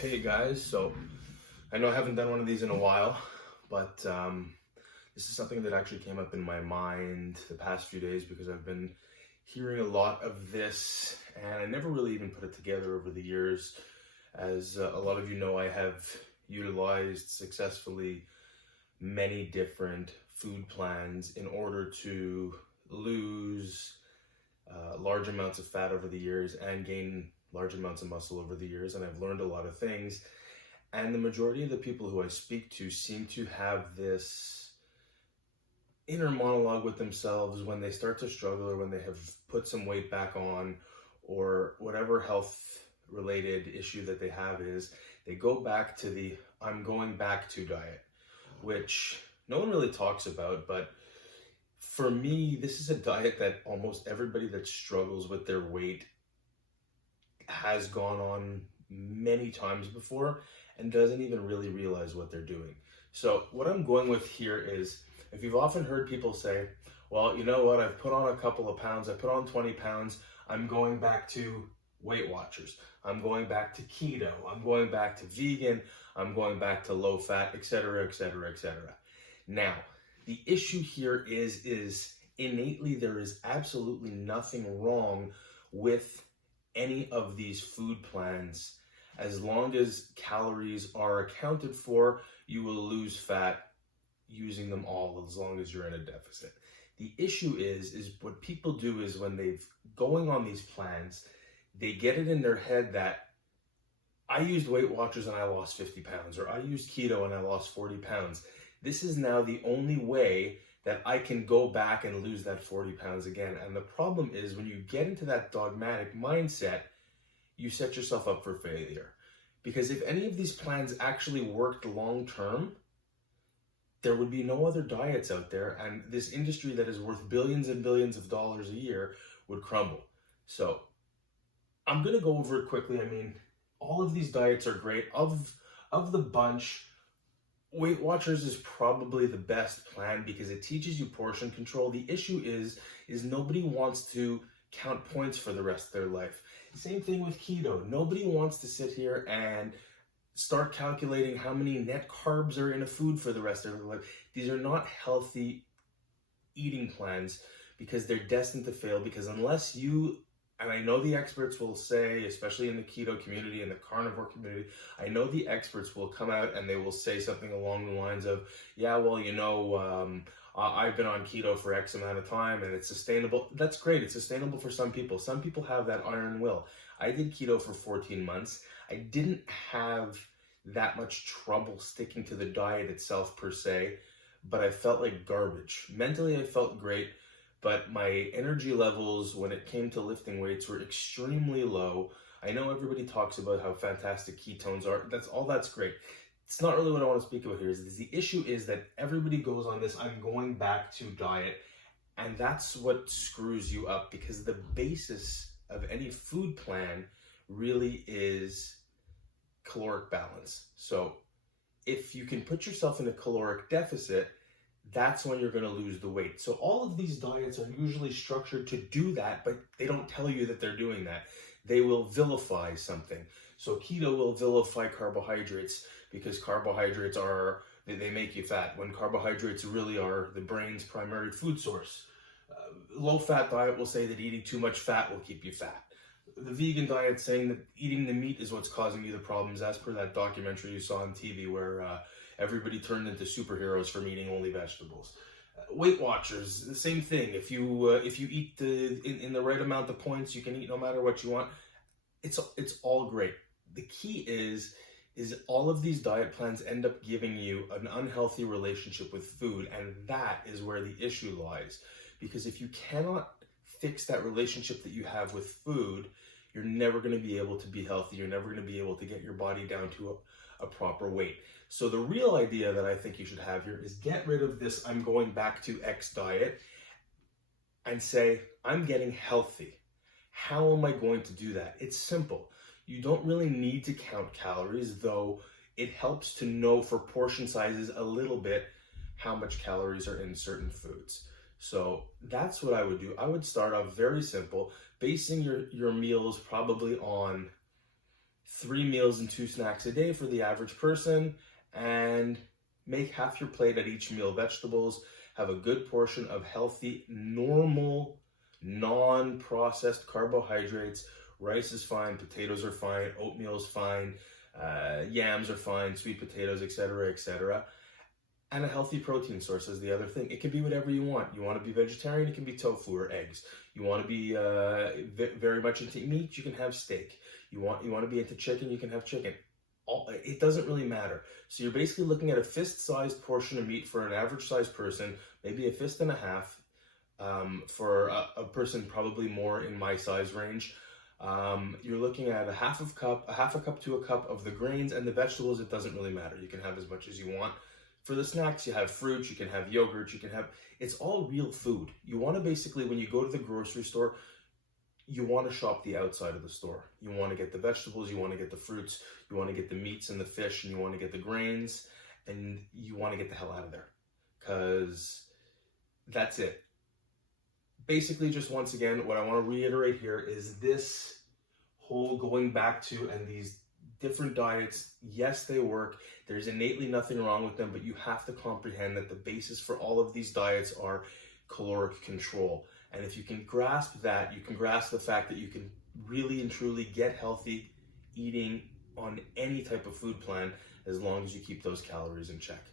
Hey guys, so I know I haven't done one of these in a while, but this is something that actually came up in my mind the past few days because I've been hearing a lot of this and I never really even put it together over the years. As a lot of you know, I have utilized successfully many different food plans in order to lose large amounts of fat over the years and gain large amounts of muscle over the years, and I've learned a lot of things. And the majority of the people who I speak to seem to have this inner monologue with themselves when they start to struggle or when they have put some weight back on or whatever health related issue that they have is, they go back to the I'm going back to diet, which no one really talks about. But for me, this is a diet that almost everybody that struggles with their weight has gone on many times before and doesn't even really realize what they're doing. So what I'm going with here is, if you've often heard people say, well, you know what, I've put on a couple of pounds, I put on 20 pounds, I'm going back to Weight Watchers, I'm going back to keto, I'm going back to vegan, I'm going back to low fat, etc., etc., etc. Now, the issue here is innately there is absolutely nothing wrong with any of these food plans. As long as calories are accounted for, you will lose fat using them all as long as you're in a deficit. The issue is what people do is when they've going on these plans, they get it in their head that I used Weight Watchers and I lost 50 pounds, or I used keto and I lost 40 pounds. This is now the only way that I can go back and lose that 40 pounds again. And the problem is when you get into that dogmatic mindset, you set yourself up for failure. Because if any of these plans actually worked long term, there would be no other diets out there, and this industry that is worth billions and billions of dollars a year would crumble. So I'm gonna go over it quickly. I mean, all of these diets are great. Of the bunch, Weight Watchers is probably the best plan because it teaches you portion control. The issue is nobody wants to count points for the rest of their life. Same thing with keto. Nobody wants to sit here and start calculating how many net carbs are in a food for the rest of their life. These are not healthy eating plans because they're destined to fail, because unless you, and I know the experts will say, especially in the keto community and the carnivore community, I know the experts will come out and they will say something along the lines of, yeah, well, you know, I've been on keto for X amount of time and it's sustainable. That's great. It's sustainable for some people. Some people have that iron will. I did keto for 14 months. I didn't have that much trouble sticking to the diet itself per se, but I felt like garbage. Mentally, I felt great, but my energy levels when it came to lifting weights were extremely low. I know everybody talks about how fantastic ketones are. That's great. It's not really what I want to speak about here. Is the issue is that everybody goes on this I'm going back to diet, and that's what screws you up, because the basis of any food plan really is caloric balance. So if you can put yourself in a caloric deficit, that's when you're going to lose the weight. So all of these diets are usually structured to do that, but they don't tell you that they're doing that. They will vilify something. So keto will vilify carbohydrates because carbohydrates they make you fat, when carbohydrates really are the brain's primary food source. Low-fat diet will say that eating too much fat will keep you fat. The vegan diet saying that eating the meat is what's causing you the problems, as per that documentary you saw on TV where everybody turned into superheroes from eating only vegetables. Weight Watchers, the same thing. If you eat in the right amount of points, you can eat no matter what you want. It's all great. The key is all of these diet plans end up giving you an unhealthy relationship with food, and that is where the issue lies. Because if you cannot fix that relationship that you have with food, you're never going to be able to be healthy. You're never going to be able to get your body down to a proper weight. So the real idea that I think you should have here is get rid of this I'm going back to X diet and say, I'm getting healthy. How am I going to do that? It's simple. You don't really need to count calories, though it helps to know for portion sizes a little bit how much calories are in certain foods. So that's what I would do. I would start off very simple, basing your meals probably on 3 meals and 2 snacks a day for the average person, and make half your plate at each meal vegetables. Have a good portion of healthy, normal, non-processed carbohydrates. Rice is fine, potatoes are fine, oatmeal is fine, yams are fine, sweet potatoes, etc., etc. And a healthy protein source is the other thing. It can be whatever you want. You want to be vegetarian, it can be tofu or eggs. You want to be very much into meat, you can have steak. You want to be into chicken, you can have chicken. It doesn't really matter. So you're basically looking at a fist-sized portion of meat for an average-sized person, maybe a fist and a half for a person probably more in my size range. You're looking at a half a cup to a cup of the grains, and the vegetables, it doesn't really matter. You can have as much as you want. For the snacks, you have fruit, you can have yogurt, it's all real food. You want to basically, when you go to the grocery store, you want to shop the outside of the store. You want to get the vegetables, you want to get the fruits, you want to get the meats and the fish, and you want to get the grains, and you want to get the hell out of there. Because that's it. Basically, just once again, what I want to reiterate here is this whole going back to and these different diets, yes, they work. There's innately nothing wrong with them, but you have to comprehend that the basis for all of these diets are caloric control. And if you can grasp that, you can grasp the fact that you can really and truly get healthy eating on any type of food plan as long as you keep those calories in check.